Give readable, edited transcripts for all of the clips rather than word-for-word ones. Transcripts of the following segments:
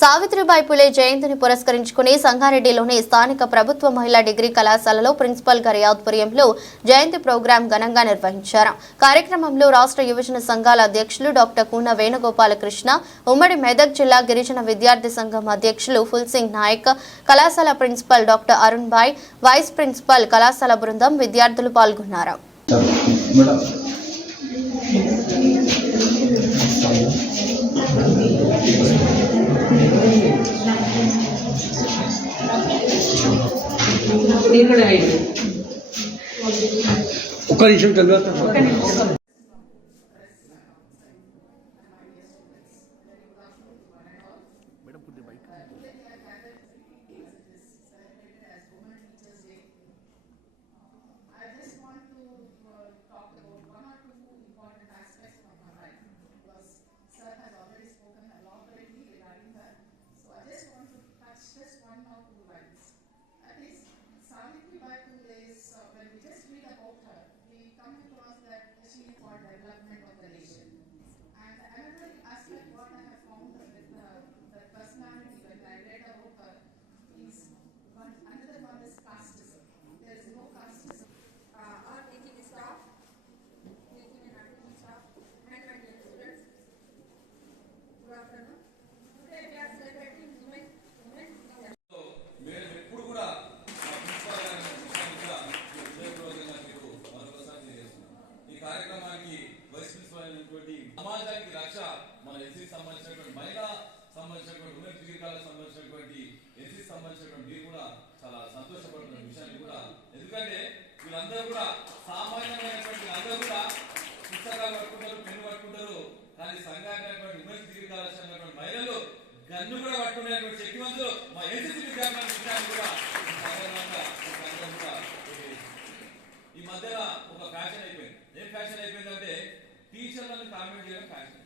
సావిత్రిబాయి పులే జయంతిని పురస్కరించుకుని సంగారెడ్డిలోని స్థానిక ప్రభుత్వ మహిళా డిగ్రీ కళాశాలలో ప్రిన్సిపల్ గారి ఆధ్వర్యంలో జయంతి ప్రోగ్రాం ఘనంగా నిర్వహించారు. కార్యక్రమంలో రాష్ట్ర యువజన సంఘాల అధ్యక్షులు డాక్టర్ కూన వేణుగోపాలకృష్ణ, ఉమ్మడి మెదక్ జిల్లా గిరిజన విద్యార్థి సంఘం అధ్యక్షులు ఫుల్సింగ్ నాయక్, కళాశాల principal doctor Arun Bai, vice principal, కళాశాల బృందం, విద్యార్థులు పాల్గొన్నారు. ఒక్క నిమిషం తర్వాత Savitribai Phule, when we just read about her, we come across that she is for development of the nation. And another aspect what I have found with the personality when I read about her is another one is casteism. There is no casteism. Our teaching staff, teaching and admin staff, and my dear students, good afternoon. Today we are celebrating Women's Day. కార్యక్రమానికి vice principal అయినటువంటి సమాజానికి రక్ష మన SC సంబంధించినటువంటి మహిళా సంబంధించినటువంటి women degree college సంబంధించినటువంటి SC సంబంధించినటువంటి మీరు కూడా చాలా సంతోషపడుతున్న విషయాన్ని కూడా, ఎందుకంటే వీళ్ళందరూ కూడా సామాన్యమైనటువంటి అందరూ కూడా పుస్తకాలు పట్టుకుంటారు, పెన్ను పట్టుకుంటారు, కానీ సంఘాన్ని ఉమెన్ డిగ్రీ కాలేజ్ అయినటువంటి మహిళలు గన్ను కూడా పట్టుకునేటువంటి శక్తివంతులు మా ఎస్సీ విద్యార్థుల విషయాన్ని కూడా ఈ మధ్యలో ఒక ఫ్యాషన్ అయిపోయింది. ఏం ఫ్యాషన్ అయిపోయిందంటే టీచర్లను కామెంట్ చేయడం ఫ్యాషన్.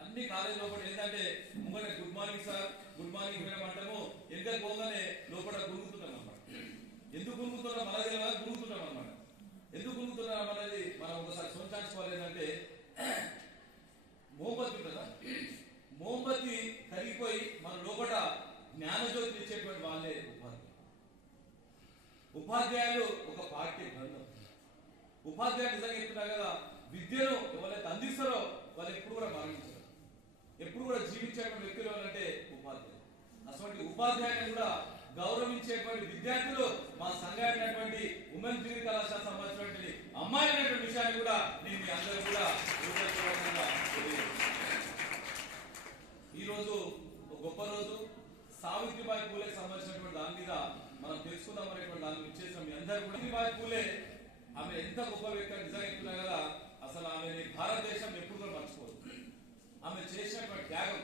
అన్ని కాలేజ్ లోపల ఏంటంటే ముంగట good morning sir, good morning madam అంటాము, ఎంత పోగానే లోపల గురుగుతుంటాం అన్నమాట. ఎందుకు గురుగుతున్నాం మనది గురుగుతుంటాం అన్నమాట. ఎందుకు గురుగుతున్నాం అనేది మనం ఒకసారి సొంతాంచుకోవాలి. ఏంటంటే మోంబత్తి కదా, మోంబత్తి కరిగిపోయి మన లోపల జ్ఞానజ్యోతి ఇచ్చేటువంటి వాళ్ళే ఉపాధ్యాయులు ఒక పార్టీ బృందం. ఉపాధ్యాయులు నిజంగా చెప్తున్నారు కదా, విద్యను ఎవరైతే అందిస్తారో వాళ్ళు ఎప్పుడు కూడా మరణించారు, ఎప్పుడు కూడా జీవించేటువంటి వ్యక్తులు ఎవరంటే ఉపాధ్యాయులు. అటువంటి ఉపాధ్యాయులను కూడా గౌరవించేటువంటి విద్యార్థులు మా సంఘానికి ఉమెన్ డిగ్రీ కళాశాల సంబంధించినటువంటి అమ్మాయి అనేటువంటి విషయాన్ని కూడా నేను మీ అందరూ కూడా ఈరోజు ఒక గొప్ప రోజు. సావిత్రిబాయి పూలేకి సంబంధించినటువంటి దాని మీద మనం తెలుసుకుందాం అనేటువంటి దాన్ని ఇచ్చేసిన మీ అందరూ కూడా. సావిత్రిబాయి పూలే ఆమె ఎంత గొప్ప వ్యక్తి నిజంగా చెప్తున్నా కదా, అసలు ఆమెని భారతదేశం ఎప్పుడు కూడా మర్చిపోదు. ఆమె చేసినటువంటి త్యాగం,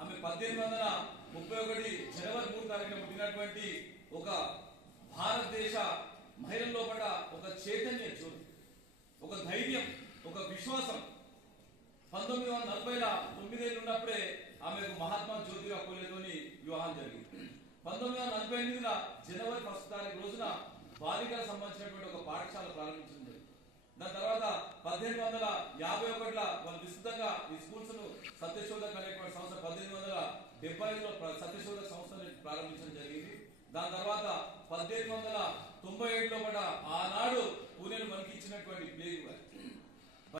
ఆమె 1831 జనవరి 3 తారీఖున పుట్టినటువంటి ఒక భారతదేశ మహిళల లోపల ఒక చైతన్య జ్యోతి, ఒక ధైర్యం, ఒక విశ్వాసం. 1940లో 9 ఏళ్ళు ఉన్నప్పుడే ఆమెకు మహాత్మా జ్యోతిరావు పూలేతోని వివాహం జరిగింది. 1948 జనవరి 1 తారీఖు రోజున బాలికలకు సంబంధించినటువంటి ఒక పాఠశాల ప్రారంభించింది. దాని తర్వాత 1851లో వాళ్ళు విస్తృతంగా ఈ స్కూల్స్ ను సత్యశోధక్ అనేటువంటి సంస్థ 1875లో సత్యశోధక్ సంస్థని ప్రారంభించడం జరిగింది. దాని తర్వాత 1897లో కూడా ఆనాడు పూణేను మనకి ఇచ్చినటువంటి